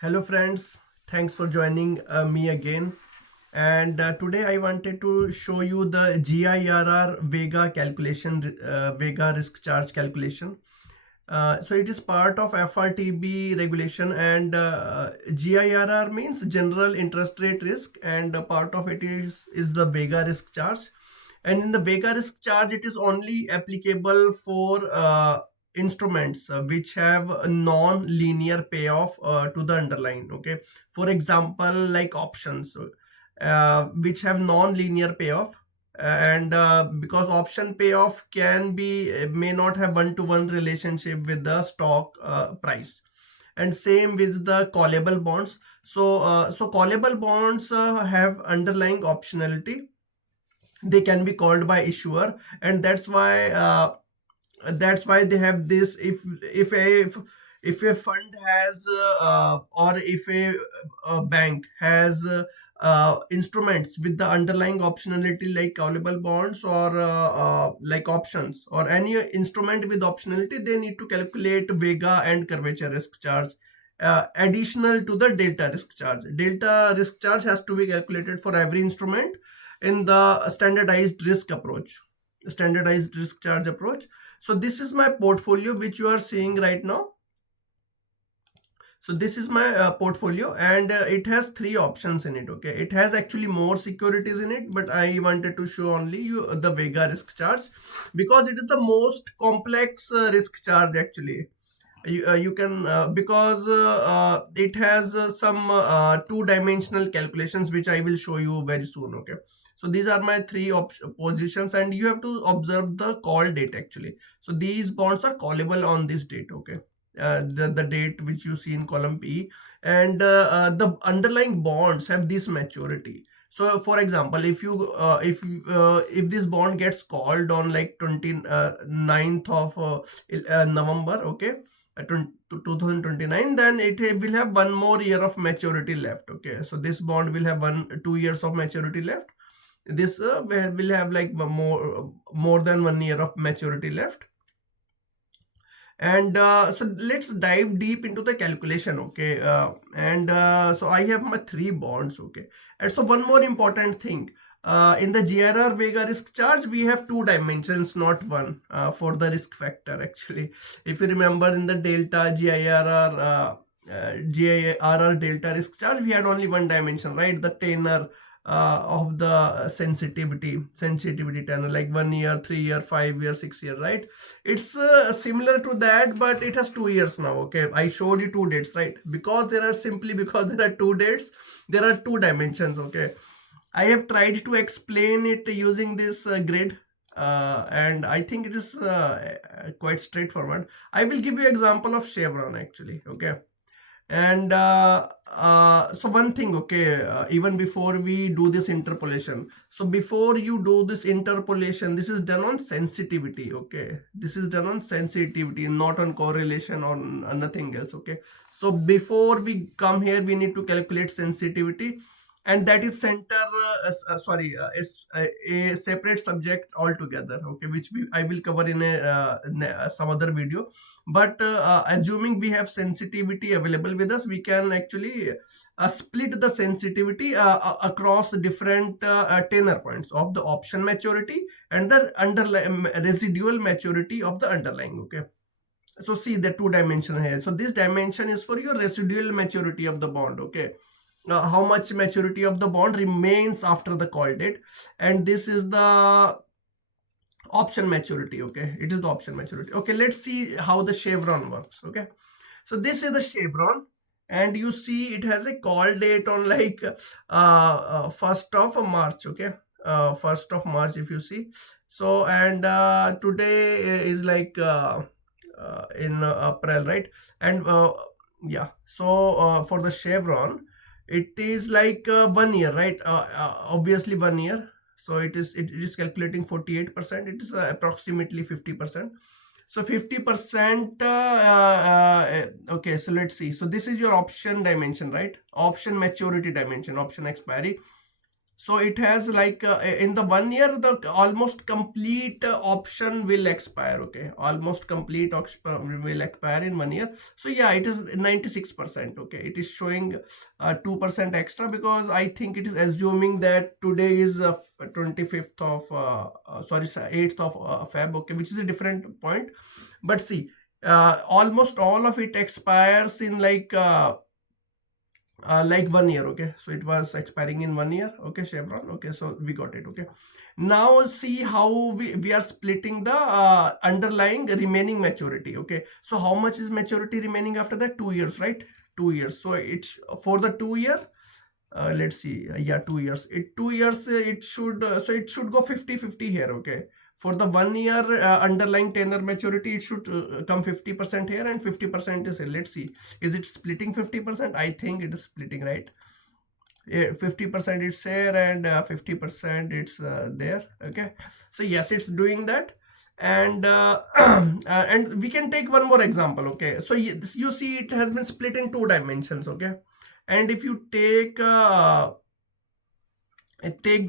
Hello friends, thanks for joining me again. And today I wanted to show you the GIRR Vega calculation, Vega risk charge calculation. So it is part of FRTB regulation, and GIRR means general interest rate risk, and part of it is the Vega risk charge. And in the Vega risk charge, it is only applicable for instruments which have a non-linear payoff to the underlying. Okay, for example, like options which have non-linear payoff, and because option payoff can be may not have one-to-one relationship with the stock price, and same with the callable bonds. So callable bonds have underlying optionality. They can be called by issuer, and that's why they have this. If a fund has or if a bank has instruments with the underlying optionality like callable bonds or like options or any instrument with optionality, they need to calculate vega and curvature risk charge additional to the delta risk charge. Delta risk charge has to be calculated for every instrument in the standardized risk approach, standardized risk charge approach. So this is my portfolio which you are seeing right now. So this is my portfolio, and it has three options in it. Okay, it has actually more securities in it, but I wanted to show only you the Vega risk charge because it is the most complex risk charge actually. You can because it has some two-dimensional calculations which I will show you very soon. Okay, so these are my three positions, and you have to observe the call date actually. So these bonds are callable on this date. Okay, the date which you see in column p, and the underlying bonds have this maturity. So for example, if this bond gets called on like 29th of November, okay, 2029, then it will have one more year of maturity left. Okay, so this bond will have 2 years of maturity left. This will have like more than 1 year of maturity left. And so let's dive deep into the calculation. Okay, and so I have my three bonds. Okay, and so one more important thing, in the GRR Vega risk charge we have two dimensions, not one, for the risk factor actually. If you remember in the delta GIRR delta risk charge, we had only one dimension, right? The tenor of the sensitivity tenor, like 1 year, 3 year, 5 year, 6 year, right? It's similar to that, but it has 2 years now. Okay, I showed you two dates, right? Because there are two dates, there are two dimensions. Okay, I have tried to explain it using this grid, and I think it is quite straightforward. I will give you example of Chevron actually. Okay, and so one thing, okay, even before we do this interpolation, so before you do this interpolation, this is done on sensitivity. Okay, this is done on sensitivity, not on correlation or nothing else. Okay, so before we come here, we need to calculate sensitivity, and that is is a separate subject altogether. Okay, which I will cover in some other video. But assuming we have sensitivity available with us, we can actually split the sensitivity across different tenor points of the option maturity and the underlying residual maturity of the underlying. Okay, so see the two dimension here. So this dimension is for your residual maturity of the bond. Okay, how much maturity of the bond remains after the call date, and this is the option maturity. Okay, it is the option maturity. Okay, let's see how the Chevron works. Okay, so this is the Chevron, and you see it has a call date on like 1st of March. Okay, 1st of March if you see. So, and today is like in April, right? And yeah, so for the Chevron, it is like 1 year, right? Obviously 1 year. So it is calculating 48%. It is approximately 50%. So 50%. Okay, so let's see. So this is your option dimension, right? Option maturity dimension, option expiry. So it has like in the 1 year, the almost complete option will expire. Okay, almost complete option will expire in 1 year. So yeah, it is 96%. Okay, it is showing 2% extra because I think it is assuming that today is 25th of sorry 8th of Feb. Okay, which is a different point. But see, almost all of it expires in like 1 year. Okay, so it was expiring in 1 year. Okay, Chevron. Okay, so we got it. Okay, now see how we are splitting the underlying remaining maturity. Okay, so how much is maturity remaining after that? 2 years, right? 2 years. So it's for the 2 year. Let's see, yeah, 2 years. It 2 years, it should so it should go 50-50 here. Okay, for the 1 year underlying tenor maturity, it should come 50% here and 50% is here. Let's see, is it splitting 50%? I think it is splitting, right? 50% it's here and 50% it's there. Okay, so yes, it's doing that. And and we can take one more example. Okay, so you see it has been split in 2 dimensions. Okay, and if you take the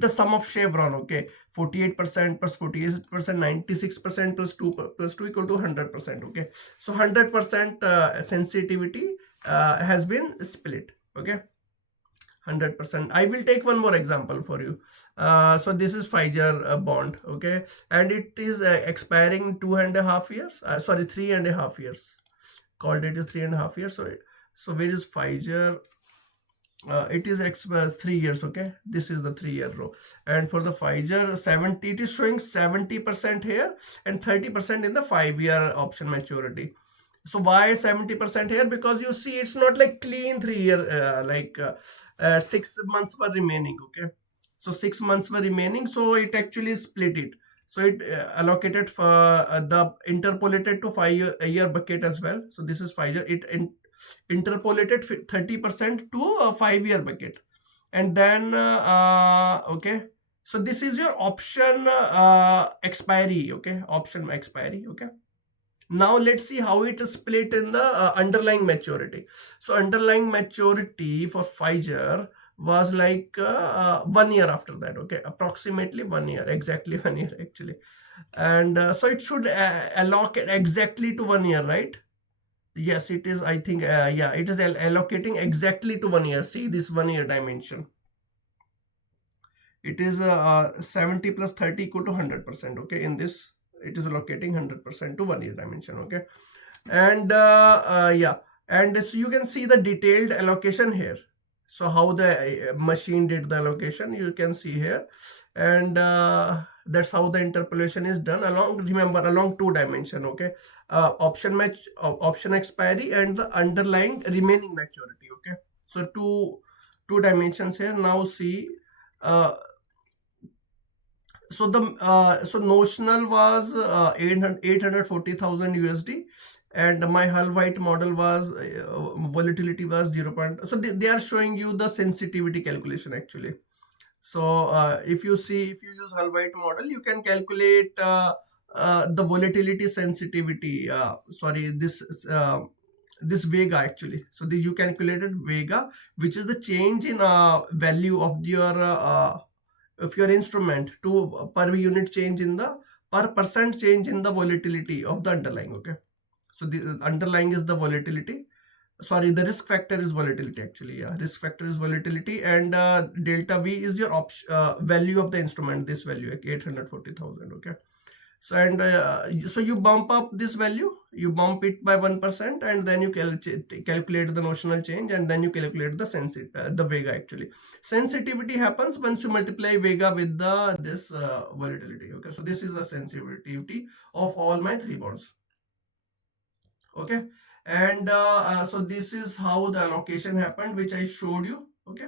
sum of Chevron. Okay, 48% plus 48%, 96% plus 2 plus 2 equal to 100%. Okay, so 100% sensitivity has been split. Okay, 100%. I will take one more example for you. So this is Pfizer bond. Okay, and it is expiring 2.5 years. Sorry, 3.5 years. Call date is 3.5 years. So where is Pfizer? It is 3 years. Okay, this is the 3 year row. And for the Pfizer 70, it is showing 70% here and 30% in the 5 year option maturity. So why 70% here? Because you see it's not like clean 3 year, 6 months were remaining. Okay, so 6 months were remaining, so it actually split it. So it allocated for the interpolated to 5 year bucket as well. So this is Pfizer. It interpolated 30% to a 5 year bucket. And then okay, so this is your option expiry. Okay, option expiry. Okay, now let's see how it is split in the underlying maturity. So underlying maturity for Pfizer was like 1 year after that. Okay, approximately 1 year, exactly 1 year actually. And so it should allocate exactly to 1 year, right? Yes, it is. I think, yeah, it is allocating exactly to 1 year. See this 1 year dimension. It is 70 plus 30 equal to 100%. Okay, in this, it is allocating 100% to 1 year dimension. Okay, and yeah, and so you can see the detailed allocation here. So how the machine did the allocation, you can see here. And that's how the interpolation is done along, remember, along 2 dimension. Okay, option expiry and the underlying remaining maturity. Okay, so two dimensions here. Now see, uh, so the so notional was 840,000 USD, and my hull white model was volatility was 0. So they are showing you the sensitivity calculation actually. So if you see, if you use hull white model, you can calculate the volatility sensitivity. Sorry, this Vega actually. So you calculated Vega, which is the change in value of your instrument to per unit change in the per percent change in the volatility of the underlying. Okay, so the underlying is the volatility. Sorry, the risk factor is volatility actually. Yeah, risk factor is volatility, and delta V is your value of the instrument, this value, like 840,000. Okay, so and so you bump up this value, you bump it by 1%, and then you calculate the notional change, and then you calculate the Vega actually. Sensitivity happens once you multiply Vega with the this volatility. Okay, so this is the sensitivity of all my 3 bonds. Okay, and so this is how the allocation happened, which I showed you. Okay,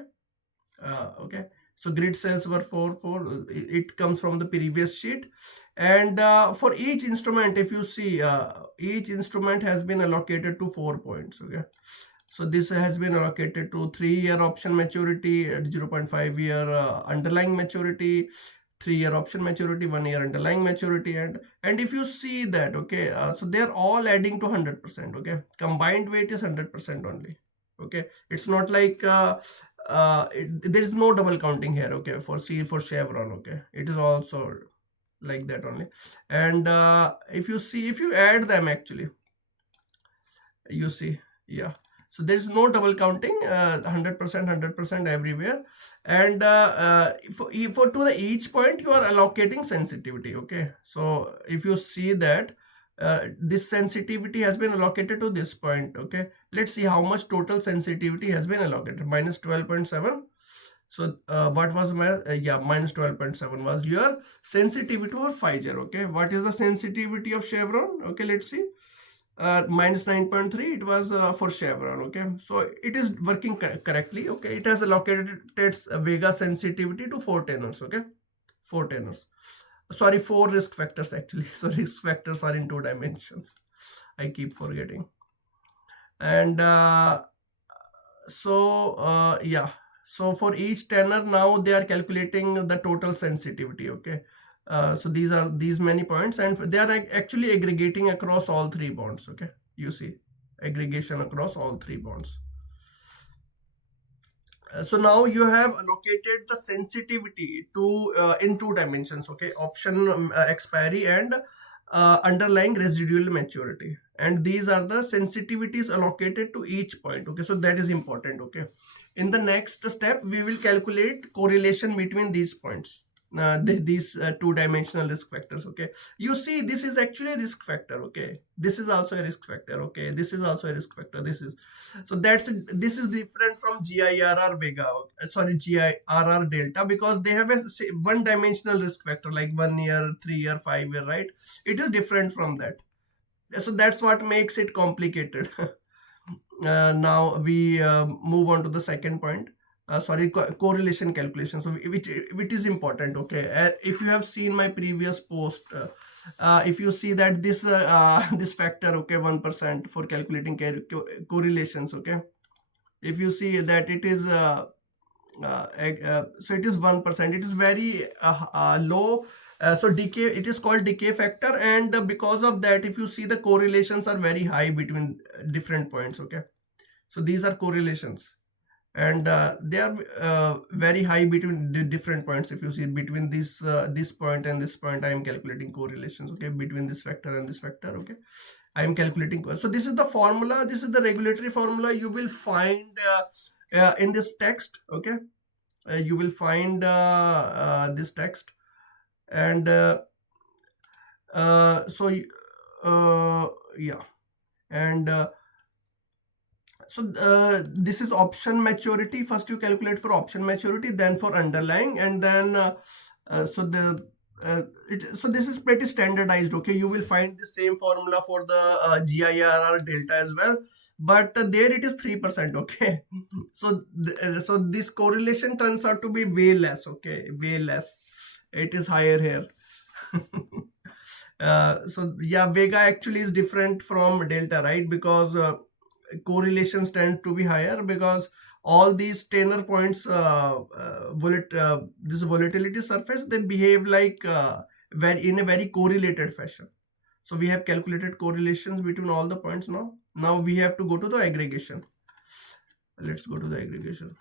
okay, so grid cells were 4 it comes from the previous sheet. And for each instrument, if you see, each instrument has been allocated to 4 points. Okay, so this has been allocated to 3 year option maturity at 0.5 year underlying maturity, 3 year option maturity, 1 year underlying maturity. And if you see that, okay, so they're all adding to 100%. Okay, combined weight is 100% only. Okay, it's not like there is no double counting here, okay, for Chevron, okay, it is also like that only. And if you add them actually, you see, yeah, so there is no double counting, 100% everywhere. And for to the each point you are allocating sensitivity, okay. So if you see that this sensitivity has been allocated to this point, okay, let's see how much total sensitivity has been allocated. Minus 12.7. So what was my yeah, minus 12.7 was your sensitivity for Pfizer, okay. What is the sensitivity of Chevron? Okay, let's see. Minus 9.3 it was for Chevron, okay. So it is working correctly, okay. It has allocated its Vega sensitivity to 4 tenors, okay. 4 tenors, sorry, 4 risk factors actually. So risk factors are in 2 dimensions, I keep forgetting. And yeah, so for each tenor now they are calculating the total sensitivity, okay. So these are these many points, and they are actually aggregating across all 3 bonds, okay. You see aggregation across all 3 bonds. So now you have allocated the sensitivity to in 2 dimensions, okay. Option expiry and underlying residual maturity, and these are the sensitivities allocated to each point, okay. So that is important, okay. In the next step we will calculate correlation between these points, these 2-dimensional risk factors, okay. You see this is actually a risk factor, okay. This is also a risk factor, okay. This is also a risk factor. This is, so this is different from GIRR Vega, sorry, GIRR delta, because they have a 1-dimensional risk factor like 1 year, 3 year, 5 year, right. It is different from that. So that's what makes it complicated. Now we move on to the second point. Sorry, correlation calculation, so which is important, okay. If you have seen my previous post, if you see that this this factor, okay, 1% for calculating correlations, okay. If you see that it is so it is 1%, it is very low. So decay, it is called decay factor, and because of that, if you see, the correlations are very high between different points, okay. So these are correlations, and they are very high between the different points. If you see between this point and this point, I am calculating correlations, okay, between this factor and this factor, okay. I am calculating. So this is the formula, this is the regulatory formula you will find in this text, okay. You will find this text, and yeah, and so this is option maturity. First you calculate for option maturity, then for underlying, and then so this is pretty standardized, okay. You will find the same formula for the GIRR delta as well, but there it is 3%, okay. So so this correlation turns out to be way less, okay, way less. It is higher here. So yeah, Vega actually is different from delta, right, because correlations tend to be higher, because all these tenor points, this volatility surface, they behave like in a very correlated fashion. So we have calculated correlations between all the points. Now we have to go to the aggregation. Let's go to the aggregation.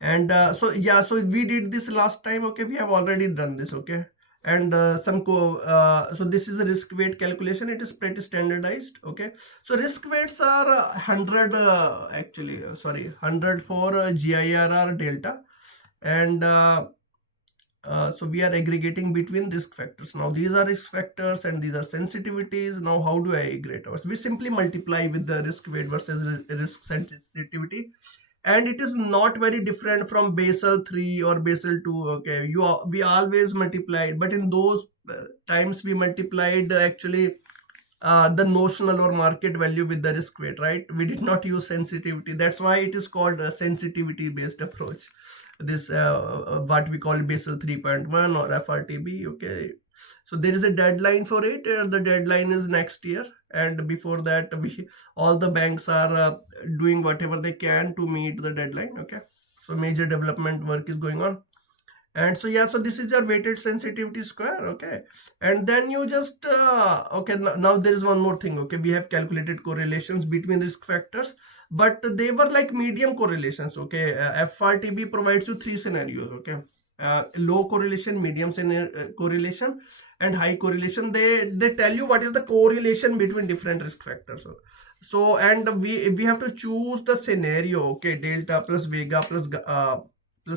And so yeah, so we did this last time, okay. We have already done this, okay. And so this is a risk weight calculation. It is pretty standardized, okay. So risk weights are 100 actually, sorry, 100 for GIRR delta, and so we are aggregating between risk factors. Now these are risk factors and these are sensitivities. Now how do I aggregate ours? We simply multiply with the risk weight versus risk sensitivity, and it is not very different from Basel 3 or Basel 2, okay. We always multiplied, but in those times we multiplied actually the notional or market value with the risk weight, right. We did not use sensitivity. That's why it is called a sensitivity based approach. This what we call Basel 3.1 or FRTB, okay. So there is a deadline for it, and the deadline is next year, and before that all the banks are doing whatever they can to meet the deadline, okay. So major development work is going on, And so yeah, so this is your weighted sensitivity square, okay. And then you just okay, now there is one more thing, okay. We have calculated correlations between risk factors, but they were like medium correlations, okay. FRTB provides you three scenarios, okay. Low correlation, medium correlation, and high correlation. They tell you what is the correlation between different risk factors. So and we have to choose the scenario, okay. Delta plus vega plus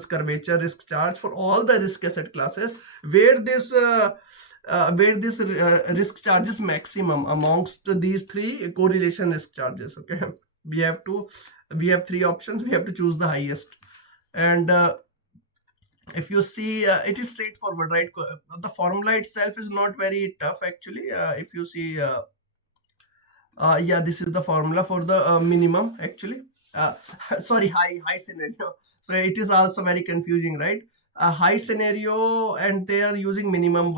curvature risk charge for all the risk asset classes where this risk charge is maximum amongst these three correlation risk charges, okay. we have to we have three options, we have to choose the highest. And if you see, it is straightforward, right? The formula itself is not very tough actually. If you see, yeah, this is the formula for the minimum actually. Uh, sorry, high scenario. So it is also very confusing, right? A high scenario, and they are using minimum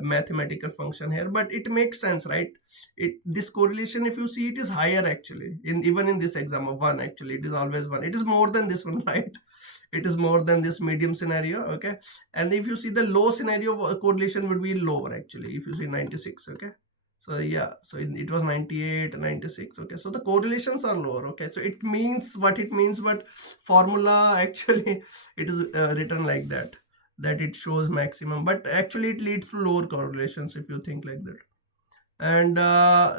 mathematical function here, but it makes sense, right? This correlation, if you see, it is higher actually. In even in this exam of one, actually, it is always one. It is more than this one, right? It is more than this medium scenario, okay. And if you see the low scenario, correlation would be lower actually. If you see 96, okay. So yeah, so it was 98, 96, okay. So the correlations are lower, okay. So it means what it means, but formula actually it is written like that, that it shows maximum, but actually it leads to lower correlations if you think like that. And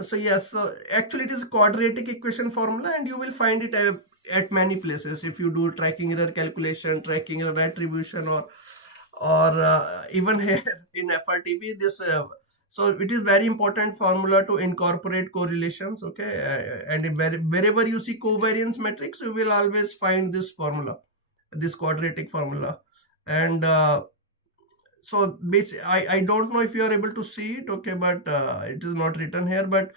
so yes, so actually it is a quadratic equation formula, and you will find it at many places if you do tracking error calculation, tracking error attribution, or even here in FRTB, this so it is very important formula to incorporate correlations, okay. And wherever you see covariance matrix, you will always find this formula, this quadratic formula. And so basically, I don't know if you are able to see it, okay, but it is not written here. But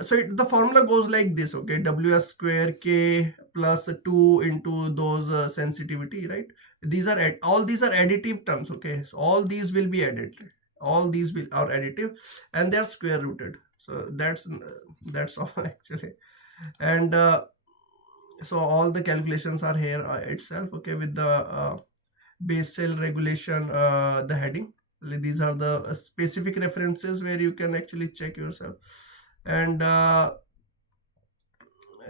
the formula goes like this, okay. WS square K plus 2 into those sensitivity, right? These are all these are additive terms, okay. So all these will be added, all these will are additive, and they are square rooted. So that's all actually. And so all the calculations are here itself, okay, with the base cell regulation, the heading. These are the specific references where you can actually check yourself. And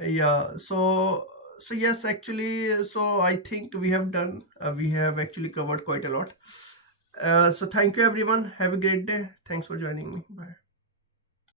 yeah, so yes, actually, so I think we have done, we have actually covered quite a lot. So thank you everyone, have a great day, thanks for joining me, bye.